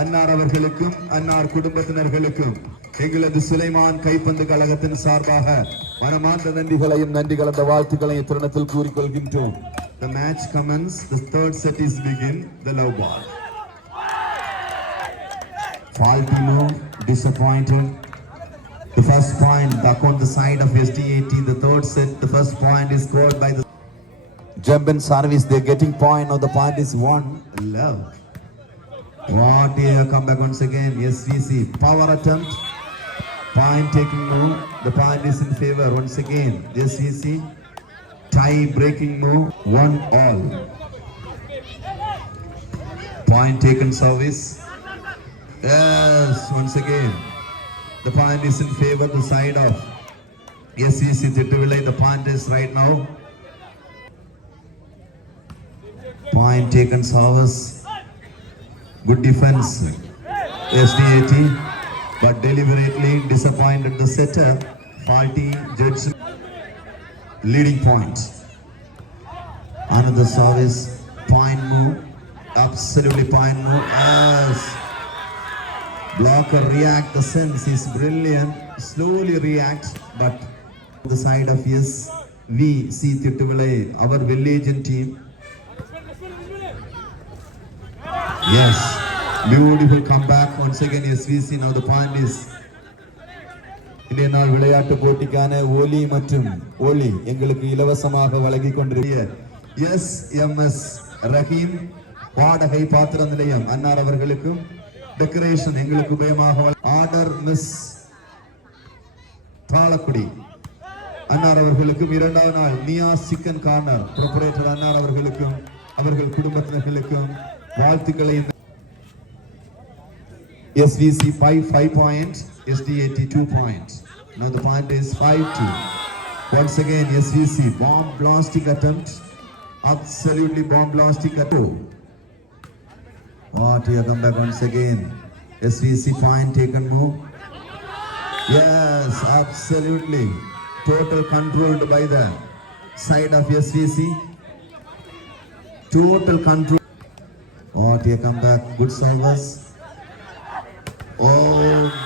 அன்னார் அவர்களுக்கும் அன்னார் குடும்பத்தினர்களுக்கும் எங்களது சுலைமான் கைப்பந்து கழகத்தின் சார்பாக மனமார்ந்த நன்றிகளையும் நன்றி கலந்த வாழ்த்துக்களையும் தருணத்தில் கூறிக்கொள்கின்றோம். The match commences. The third set is begin. The love ball. Faltino disappointed. The first point back on the side of SDAT. The third set. The first point is scored by the jump and service. They're getting point. Now the point is one. Love. What a comeback once again. SVC power attempt. Point taking move. The point is in favor once again. SVC tie breaking move. 1-all. Point taken service. Yes, once again. The point is in favor the side of SVC Thittuvilai. The point is right now. Point taken service. Good defense, SDAT, but deliberately disappointed the setter. Faulty judgment. Leading point. Another service. Point move. Absolutely point move. Yes. Blocker react. The sense is brilliant. Slowly reacts, but the side of SVC Thittuvilai, our village team. Yes, beautiful comeback once again SVC. Now the point is இன்றைய நாள் விளையாட்டு போட்டிக்கான ஒலி மற்றும் ஒலி எங்களுக்கு இலவசமாக வழங்கிக் கொண்டிருக்கிற SMS ரஹீம் வாடகை பாத்திர நிலையம் அன்னார் அவர்களுக்கும் டெக்கரேஷன் எங்களுக்கு உபயமாக ஆர்டர் மிஸ் தாளக்குடி அன்னார் அவர்களுக்கும் இரண்டாவது நாள் நியாஸ் சிக்கன் கார்னர் ப்ரொப்ரேட்டர் அன்னார் அவர்களுக்கும் அவர்கள் குடும்பத்தினர்களுக்கும் வாழ்த்துக்களை. SVC 5 points, SDAT 2 points. Now the point is 5-2. Once again SVC bomb blasting attempt. Absolutely bomb blasting attempt. What a comeback once again. SVC point taken move. Yes, absolutely. Total controlled by the side of SVC. Total control. What a comeback. Good service. Oh,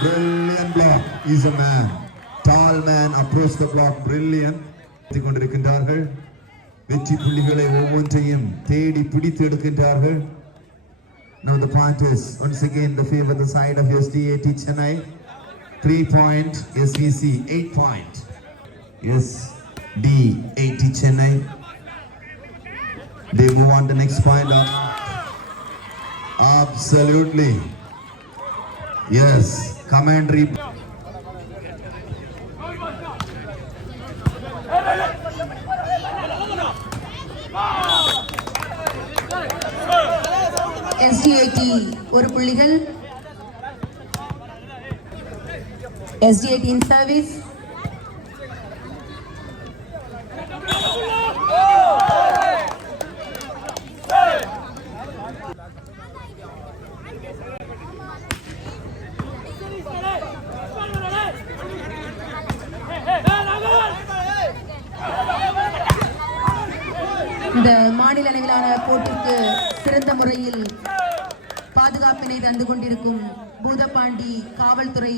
brilliant block. He's a man. Tall man approached the block. Brilliant. கொண்டிருக்கின்றார்கள் வெற்றி புள்ளிகளை ஒவ்வொன்றையும் தேடி பிடித்து எடுக்கின்றார்கள். Now the point is once again the favor the side of SDAT Chennai. 3 point. SVC 8 point. SDAT Chennai. They move on the next point up. Absolutely. Yes, commentary. SDAT ஒரு புள்ளிகள். SDAT in service. இந்த மாநில அளவிலான போட்டிக்கு சிறந்த முறையில் பாதுகாப்பினை தந்து கொண்டிருக்கும் பூதப்பாண்டி காவல்துறை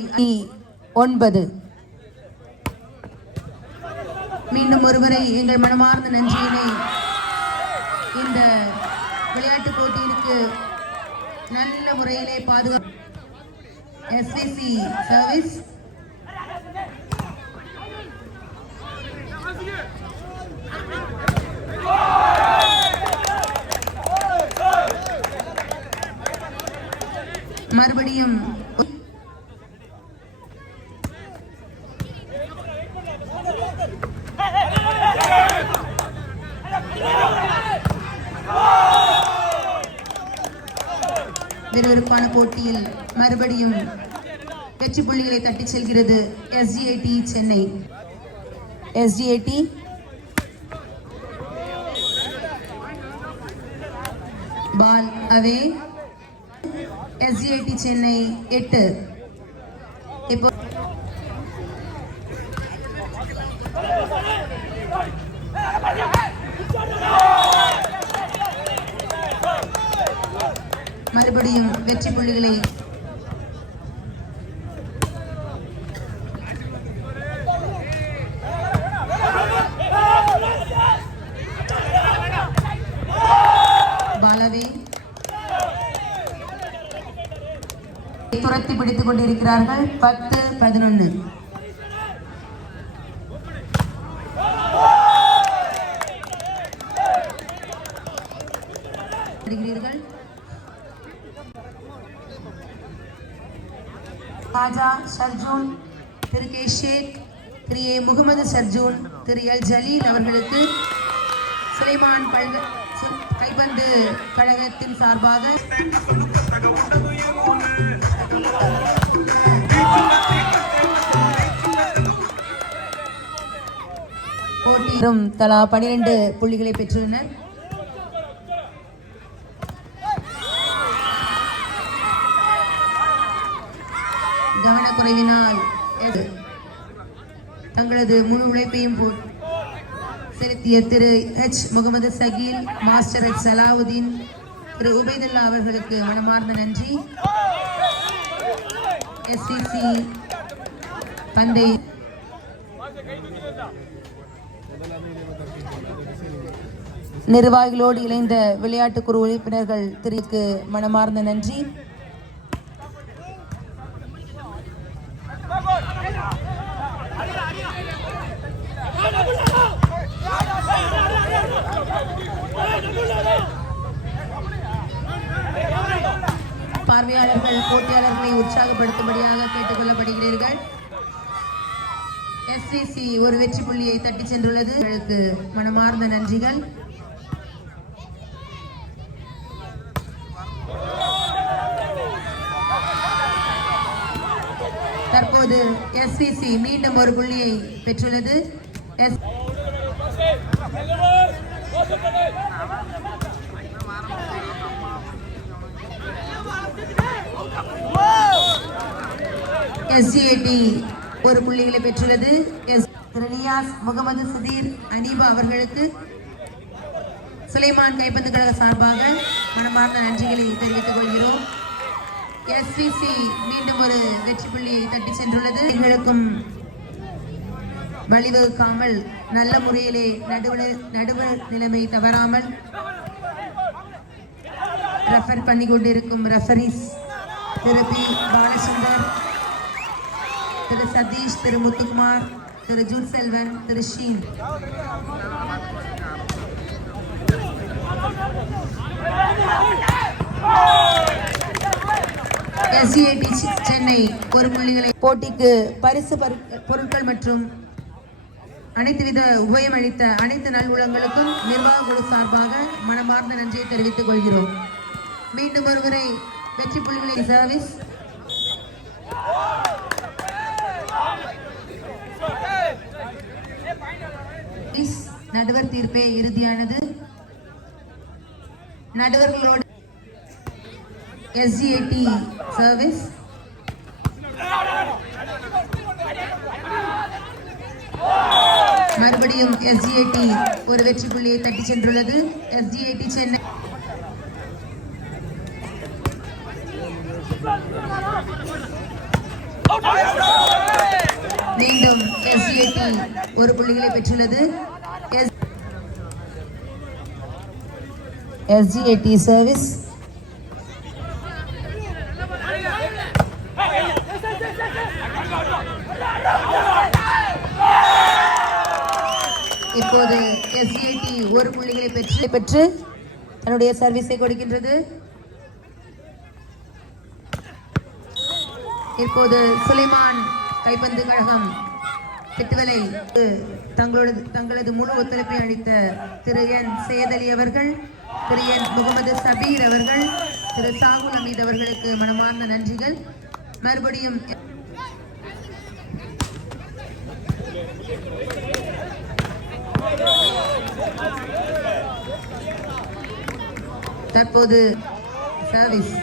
9. மீண்டும் ஒருவரை எங்கள் மனமார்ந்த நன்றியினை இந்த விளையாட்டு போட்டியிற்கு நல்ல முறையிலே பாதுகாப்பு. SVC service. மறுபடியும் விறுவிறுப்பான போட்டியில் மறுபடியும் வெற்றி புள்ளிகளை தட்டி செல்கிறது SDAT சென்னை. SDAT பால் அவே. SDAT சென்னை 8. இப்போ மறுபடியும் வெற்றி புள்ளிகளை பாலவே துரத்தி பிடித்துக் கொண்டிருக்கிறார்கள். 10-11. காஜா ஷர்ஜூன், திரு கே ஷேக், திரு ஏ முகமது ஷர்ஜூன், திரு எல் ஜலீல் அவர்களுக்கு சுலைமான் கைப்பந்து கழகத்தின் சார்பாக போட்டியிலும் தலா 12 புள்ளிகளை பெற்றுள்ளனர். கவனக்குறைவினால் தங்களது முழு உழைப்பையும் செலுத்திய திரு H Mohammed Shakeel, master H Salahuddin, திரு உபைதுல்லா அவர்களுக்கு மனமார்ந்த நன்றி. எஸ்சிசி பந்தை நிர்வாகிகளோடு இணைந்த விளையாட்டு குழு உறுப்பினர்கள் திருக்கு மனமார்ந்த நன்றி. பார்வையாளர்கள் போட்டியாளர்களை உற்சாகப்படுத்தும்படியாக கேட்டுக் கொள்ளப்படுகிறீர்கள். எஸ்சிசி ஒரு வெற்றி புள்ளியை தட்டி சென்றுள்ளது. உங்களுக்கு மனமார்ந்த நன்றிகள். தற்போது எஸ்சிசி மீண்டும் ஒரு புள்ளியை பெற்றுள்ளது. SGAT ஒரு புள்ளிகளை பெற்றுள்ளது. ரியாஸ் முகமது சுதீர் அனீபா அவர்களுக்கு சுலைமான் கைப்பந்து கழக சார்பாக மனமார்ந்த நன்றிகளை தெரிவித்துக் கொள்கிறோம். SVC மீண்டும் ஒரு வெற்றி புள்ளியை தட்டி சென்றுள்ளது. எங்களுக்கும் வழிவகுக்காமல் நல்ல முறையிலே நடுவர் நிலைமை தவறாமல் ரெஃபர் பண்ணி கொண்டிருக்கும் ரெஃபரிஸ் திரு பி பாலசுந்தர், திரு சதீஷ், திரு முத்துக்குமார், திரு ஜூட் செல்வன், திரு ஷீன். SGAT சென்னை ஒரு புள்ளிகளை போட்டிக்கு பரிசு பொருட்கள் மற்றும் அனைத்துவித உபயம் அளித்த அனைத்து நல்வுளங்களுக்கும் நிர்வாக குழு சார்பாக மனமார்ந்த நன்றியை தெரிவித்துக் கொள்கிறோம். மீண்டும் ஒருமுறை வெற்றி புள்ளிகளை சர்வீஸ் நடுவர் தீர்ப்பே இறுதியானது. நடுவர்களோடு SGAT சர்வீஸ் மறுபடியும் SGAT ஒரு வெற்றி புள்ளியை தட்டி சென்றுள்ளது. SGAT சென்னை மீண்டும் SGAT ஒரு புள்ளிகளை பெற்றுள்ளது. SGAT சர்வீஸ் இப்போது SGAT ஒரு புள்ளிகளை பெற்று தன்னுடைய சர்வீஸை கொடுக்கின்றது. இப்போது சுலைமான் கைப்பந்து கழகம் திட்டுவலை தங்களது முழு ஒத்துழைப்பை அளித்த திரு என் சேதலி அவர்கள், திரு என் முகமது சபீர் அவர்கள், திரு சாகுல் அமீத் அவர்களுக்கு மனமார்ந்த நன்றிகள். மறுபடியும் தற்போது சர்வீஸ்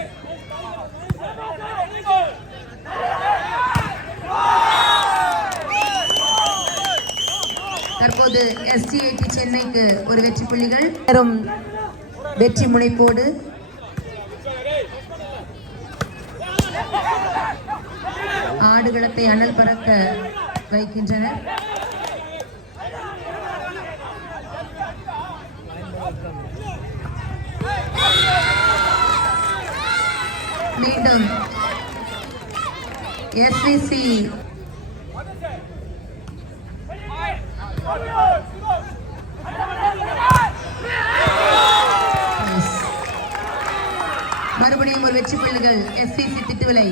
தற்போது SGAT சென்னைக்கு ஒரு வெற்றி புள்ளிகள் வெற்றி முனைப்போடு ஆடுகளத்தை அனல் பறக்க வைக்கின்றனர். மீண்டும் எஸ்விசி மறுபடியும் ஒரு வெற்றி புள்ளிகள் எஸ்விசி திட்டுவிலை.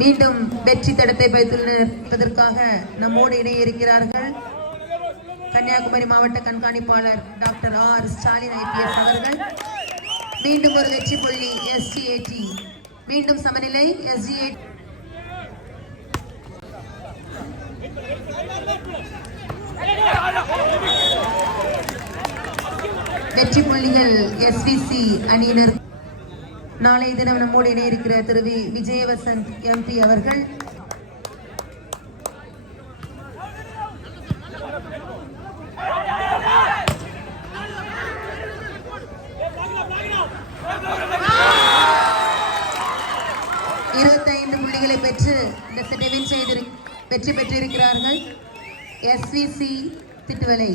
மீண்டும் வெற்றி தடத்தை வைத்துள்ளதற்காக நம்மோடு இணைய இருக்கிறார்கள் கன்னியாகுமரி மாவட்ட கண்காணிப்பாளர் டாக்டர் ஆர் ஸ்டாலின் ஐபிஎஸ் அவர்கள். மீண்டும் ஒரு வெற்றி புள்ளி எஸ்டிஏடி. மீண்டும் சமநிலை எஸ்டிஏடி. வெற்றி புள்ளிகள் எஸ்விசி அணியினர். நாளைய தினம் நம்மோடு இணைய இருக்கிற திரு விஜயவசந்த் எம்பி அவர்கள். புள்ளிகளை பெற்று இந்த செட்டை வெற்றி பெற்றிருக்கிறார்கள் எஸ்விசி திட்டுவலை.